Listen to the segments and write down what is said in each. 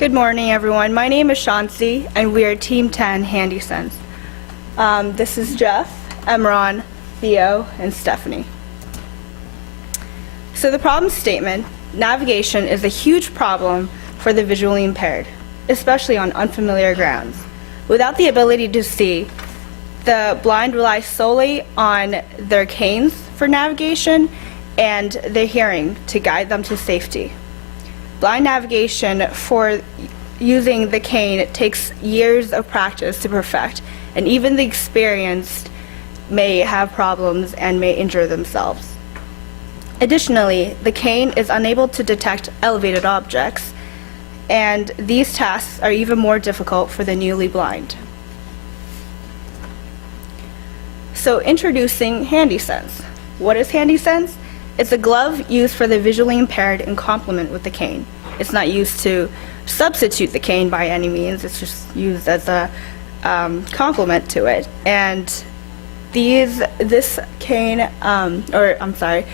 Good morning, everyone. My name is Shansi, and we are Team 10 HandiSense. This is Jeff, Imran, Theo, and Stephanie. So the problem statement, navigation is a huge problem for the visually impaired, especially on unfamiliar grounds. Without the ability to see, the blind rely solely on their canes for navigation and their hearing to guide them to safety. Blind navigation for using the cane takes years of practice to perfect, and even the experienced may have problems and may injure themselves. Additionally, the cane is unable to detect elevated objects, and these tasks are even more difficult for the newly blind. So introducing HandiSense. What is HandiSense? It's a glove used for the visually impaired in complement with the cane. It's not used to substitute the cane by any means. It's just used as a complement to it. And this cane, HandiSense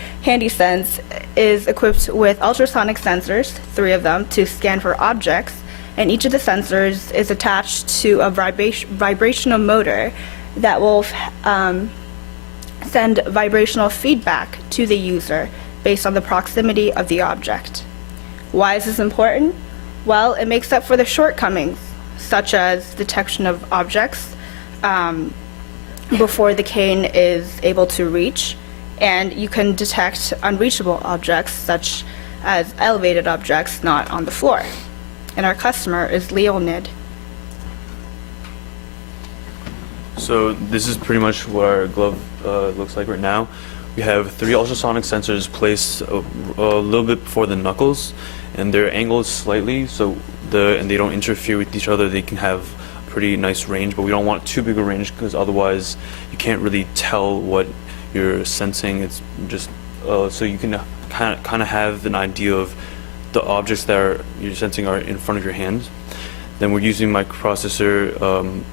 is equipped with ultrasonic sensors, 3 of them, to scan for objects. And each of the sensors is attached to a vibrational motor that will send vibrational feedback to the user based on the proximity of the object. Why is this important? Well, it makes up for the shortcomings, such as detection of objects before the cane is able to reach, and you can detect unreachable objects, such as elevated objects not on the floor. And our customer is Leonid. So this is pretty much what our glove looks like right now. We have 3 ultrasonic sensors placed a little bit before the knuckles, and they're angled slightly and they don't interfere with each other. They can have a pretty nice range, but we don't want too big a range because otherwise you can't really tell what you're sensing. It's just so you can kind of have an idea of the objects that you're sensing are in front of your hand. Then we're using microprocessor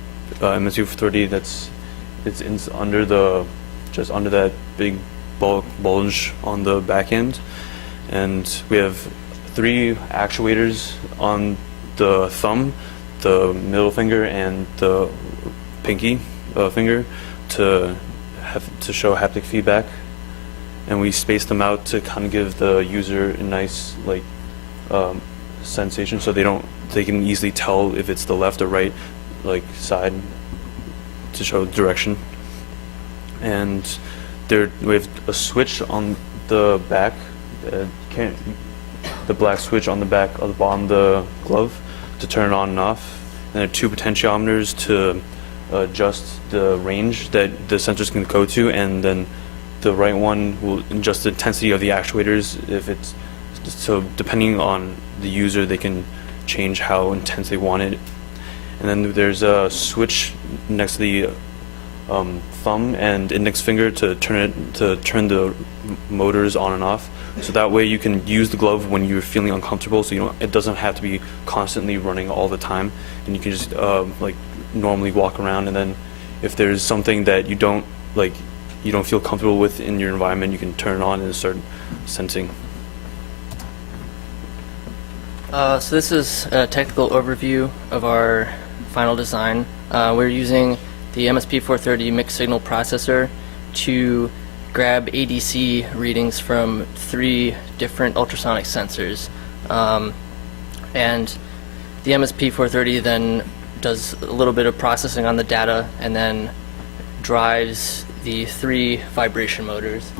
MS230 it's under just under that big bulge on the back end, and we have 3 actuators on the thumb, the middle finger, and the pinky finger to show haptic feedback, and we space them out to kind of give the user a nice sensation, so they can easily tell if it's the left or right side to show direction. And we have a switch on the back, the black switch on the back of the bottom of the glove to turn it on and off. And there are 2 potentiometers to adjust the range that the sensors can go to, and then the right one will adjust the intensity of the actuators. So depending on the user, they can change how intense they want it. And then there's a switch next to the thumb and index finger to turn the motors on and off. So that way you can use the glove when you're feeling uncomfortable. So it doesn't have to be constantly running all the time, and you can just normally walk around. And then if there's something that you don't feel comfortable with in your environment, you can turn it on and start sensing. So this is a technical overview of our final design. We're using the MSP430 mixed signal processor to grab ADC readings from 3 different ultrasonic sensors. And the MSP430 then does a little bit of processing on the data and then drives the 3 vibration motors.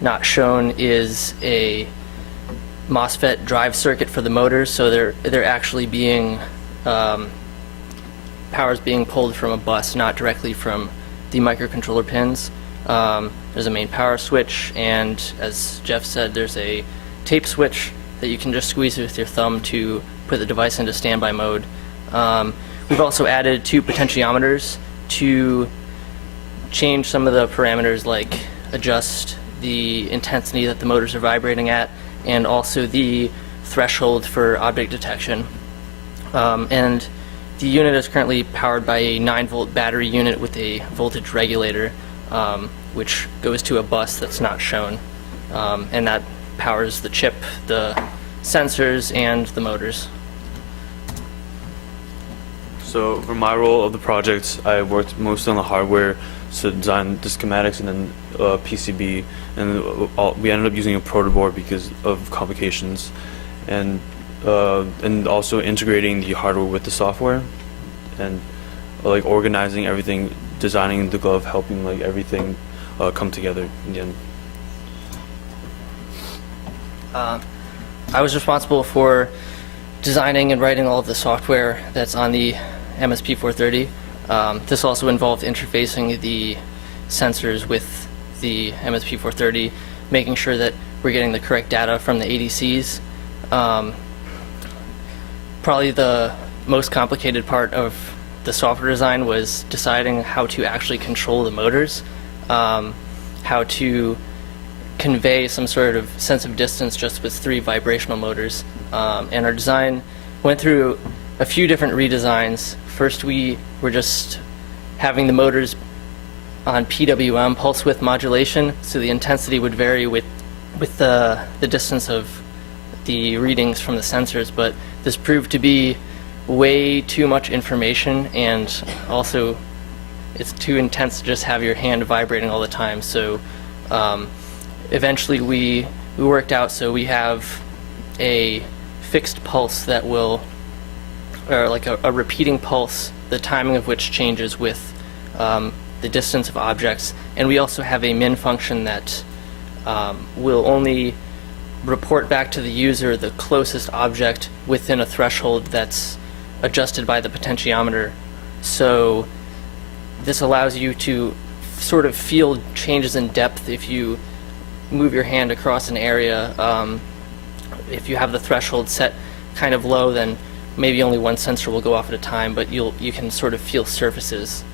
Not shown is a MOSFET drive circuit for the motors, so they're actually being power's being pulled from a bus, not directly from the microcontroller pins. There's a main power switch, and as Jeff said, there's a tape switch that you can just squeeze with your thumb to put the device into standby mode. We've also added 2 potentiometers to change some of the parameters, like adjust the intensity that the motors are vibrating at, and also the threshold for object detection. And the unit is currently powered by a 9-volt battery unit with a voltage regulator, which goes to a bus that's not shown, and that powers the chip, the sensors, and the motors. So for my role of the project, I worked mostly on the hardware, so design the schematics and then PCB, and we ended up using a protoboard because of complications, and also integrating the hardware with the software, and like organizing everything, designing the glove, helping like everything come together in the end. I was responsible for designing and writing all of the software that's on the MSP 430. This also involved interfacing the sensors with the MSP 430, making sure that we're getting the correct data from the ADCs. Probably the most complicated part of the software design was deciding how to actually control the motors, how to convey some sort of sense of distance just with 3 vibrational motors. And our design went through a few different redesigns. First, we were just having the motors on PWM, pulse width modulation, so the intensity would vary with the distance of the readings from the sensors, but this proved to be way too much information, and also it's too intense to just have your hand vibrating all the time. So eventually we worked out so we have a fixed pulse that will, or like a repeating pulse, the timing of which changes with the distance of objects, and we also have a min function that will only report back to the user the closest object within a threshold that's adjusted by the potentiometer. So this allows you to sort of feel changes in depth if you move your hand across an area. If you have the threshold set kind of low, then maybe only one sensor will go off at a time, but you can sort of feel surfaces.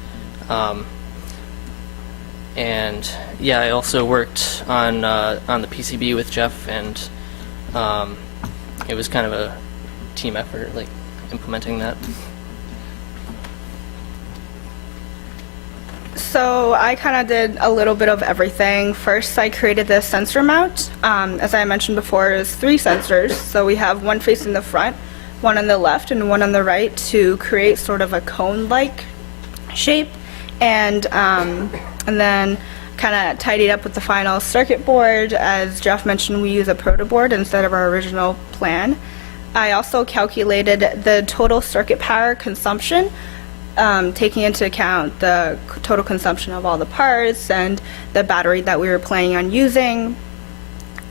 And yeah, I also worked on the PCB with Jeff, and it was kind of a team effort, like implementing that. So I kind of did a little bit of everything. First, I created the sensor mount. As I mentioned before, there's 3 sensors. So we have one facing the front, one on the left, and one on the right to create sort of a cone-like shape. And then kind of tidied up with the final circuit board. As Jeff mentioned, we use a protoboard instead of our original plan. I also calculated the total circuit power consumption, taking into account the total consumption of all the parts and the battery that we were planning on using.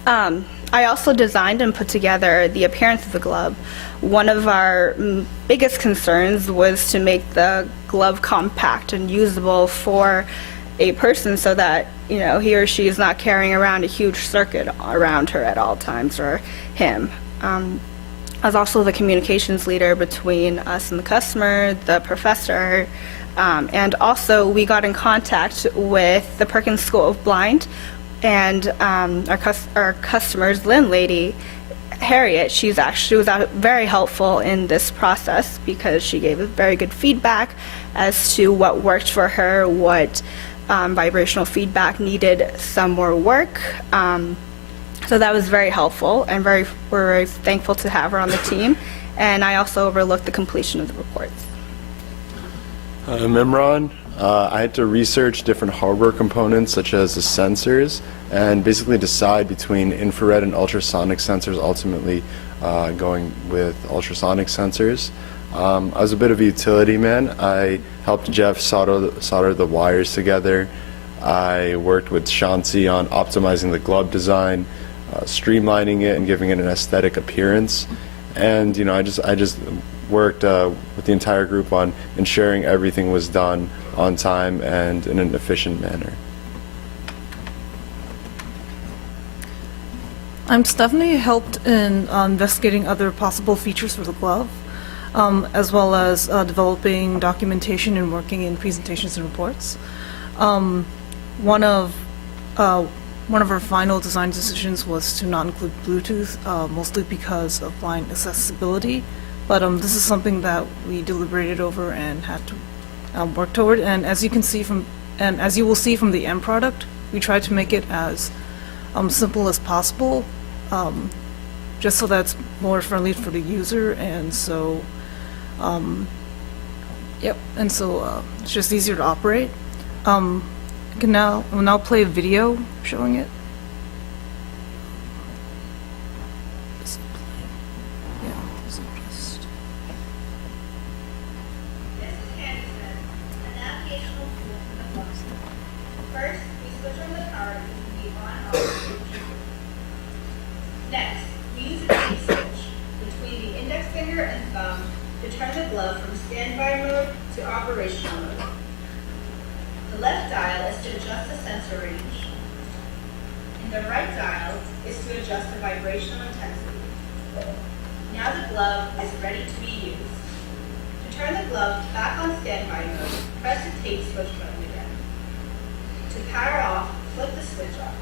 I also designed and put together the appearance of the glove. One of our biggest concerns was to make the glove compact and usable for a person so that, you know, he or she is not carrying around a huge circuit around her at all times, or him. I was also the communications leader between us and the customer, the professor, and also we got in contact with the Perkins School of Blind, and our customer's landlady, Harriet. She was very helpful in this process because she gave us very good feedback as to what worked for her, what vibrational feedback needed some more work. So that was very helpful, and we're very thankful to have her on the team. And I also overlooked the completion of the reports. I'm Imran. I had to research different hardware components such as the sensors and basically decide between infrared and ultrasonic sensors, ultimately going with ultrasonic sensors. I was a bit of a utility man. I helped Jeff solder the wires together. I worked with Shansi on optimizing the glove design, streamlining it and giving it an aesthetic appearance. And you know, I just worked with the entire group on ensuring everything was done on time and in an efficient manner. I'm Stephanie. Helped in investigating other possible features for the glove, as well as developing documentation and working in presentations and reports. One of our final design decisions was to not include Bluetooth, mostly because of blind accessibility. But this is something that we deliberated over and had to work toward. And as you can see as you will see from the end product, we tried to make it as simple as possible, just so that's more friendly for the user, and so Yep, and so it's just easier to operate. I can we'll now play a video showing it. Yeah, this is just... This is HandiSense, a navigational tool for the phone. First, we switch on the power using the on-off switch. Next, we use a key switch between the index finger and thumb to turn the glove from standby mode to operational mode. The left dial is to adjust the sensor range, and the right dial is to adjust the vibrational intensity. Now the glove is ready to be used. To turn the glove back on standby mode, press the tape switch button again. To power off, flip the switch off.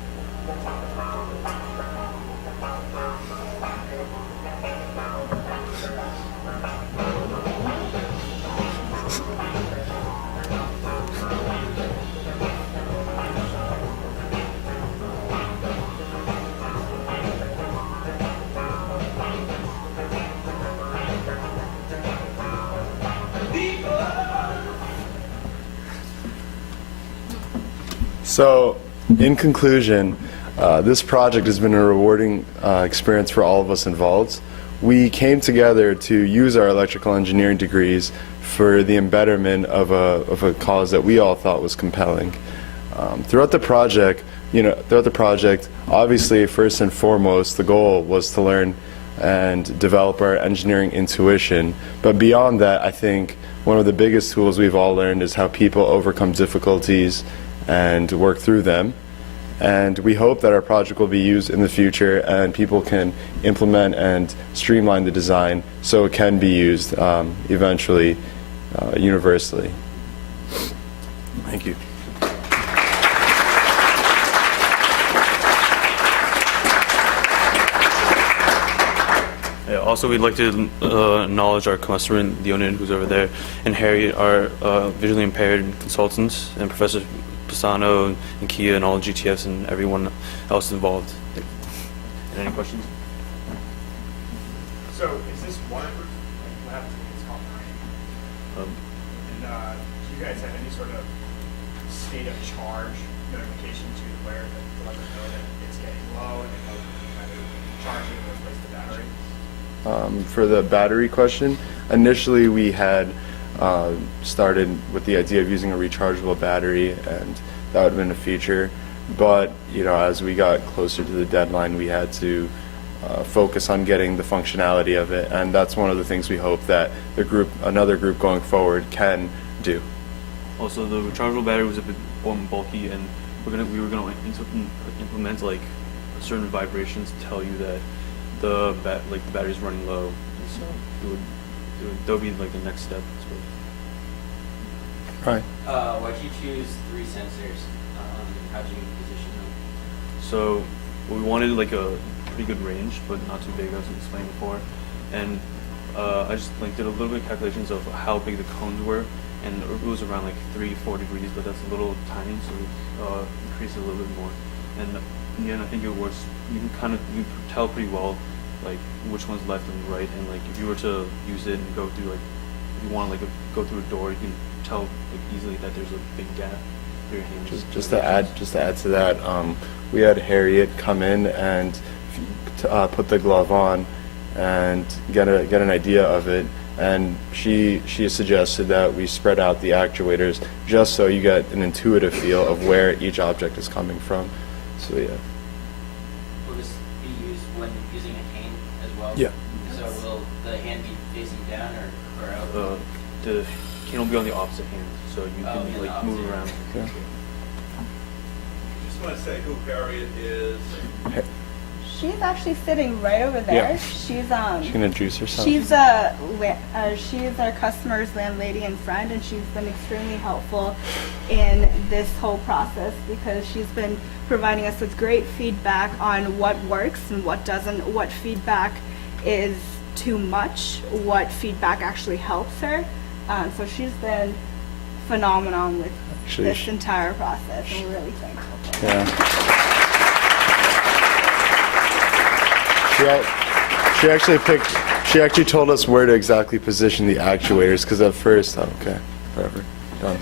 So, in conclusion, this project has been a rewarding experience for all of us involved. We came together to use our electrical engineering degrees for the embetterment of a cause that we all thought was compelling. Throughout the project, obviously, first and foremost, the goal was to learn and develop our engineering intuition. But beyond that, I think one of the biggest tools we've all learned is how people overcome difficulties and work through them. And we hope that our project will be used in the future and people can implement and streamline the design so it can be used eventually universally. Thank you. Yeah, also, we'd like to acknowledge our customer, Leonid, who's over there, and Harriet, our visually impaired consultants, and Professor Pisano and Kia and all GTFs and everyone else involved. And any questions? So, is this waterproof? Like, what happens when it's called rain? And do you guys have any sort of state of charge notification to the wearer to let them know that it's getting low and they know kind of charge it or replace the battery? For the battery question, initially we had started with the idea of using a rechargeable battery, and that would have been a feature. But as we got closer to the deadline, we had to focus on getting the functionality of it, and that's one of the things we hope that another group going forward can do. Also, the rechargeable battery was a bit bulky, and we were gonna implement like certain vibrations to tell you that the battery's running low, and so that'll be like the next step, I suppose. Right. Why'd you choose 3 sensors? How'd you position them? So we wanted like a pretty good range, but not too big, as I explained before. And I just did a little bit of calculations of how big the cones were, and it was around like 3-4 degrees, but that's a little tiny, so we increased it a little bit more. And in the end, I think it works. You can tell pretty well like which one's left and right, and like if you were to use it and go through if you want to go through a door, you can tell easily that there's a big gap for your hands. Just to add to that, we had Harriet come in and put the glove on and get an idea of it, and she suggested that we spread out the actuators just so you get an intuitive feel of where each object is coming from. So yeah. Will this be used when using a hand as well? Yeah. So will the hand be facing down or out? The cane will be on the opposite hand, so you Oh, can yeah, like the move opposite. around. Yeah. Just want to say who Harriet is. She's actually sitting right over there. Yeah. She's She can introduce herself. she's our customer's landlady and friend, and she's been extremely helpful in this whole process because she's been providing us with great feedback on what works and what doesn't, what feedback is too much, what feedback actually helps her. So she's been phenomenal with Actually, this entire process, and we're really thankful for her. Yeah. She actually She actually told us where to exactly position the actuators, because at first, okay, forever, done.